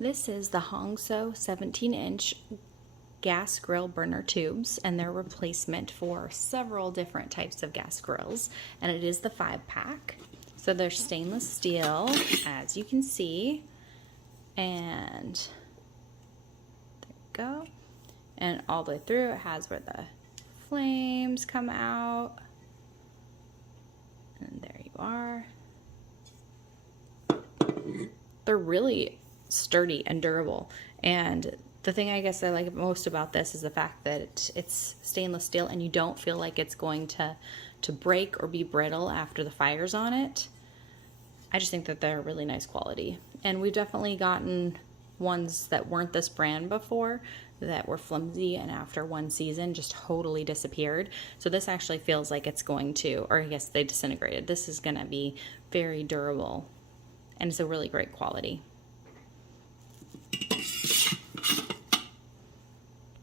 This is the Hongso 17-inch gas grill burner tubes, and their replacement for several different types of gas grills, and it is the 5-pack. So they're stainless steel, as you can see, and there you go. And all the way through, it has where the flames come out, and there you are. They're really sturdy and durable, and the thing I guess I like most about this is the fact that it's stainless steel and you don't feel like it's going to break or be brittle after the fire's on it. I just think that they're really nice quality, and we've definitely gotten ones that weren't this brand before that were flimsy and after one season just totally disappeared. So this actually feels like it's going to, or I guess they disintegrated. This is going to be very durable, and it's a really great quality.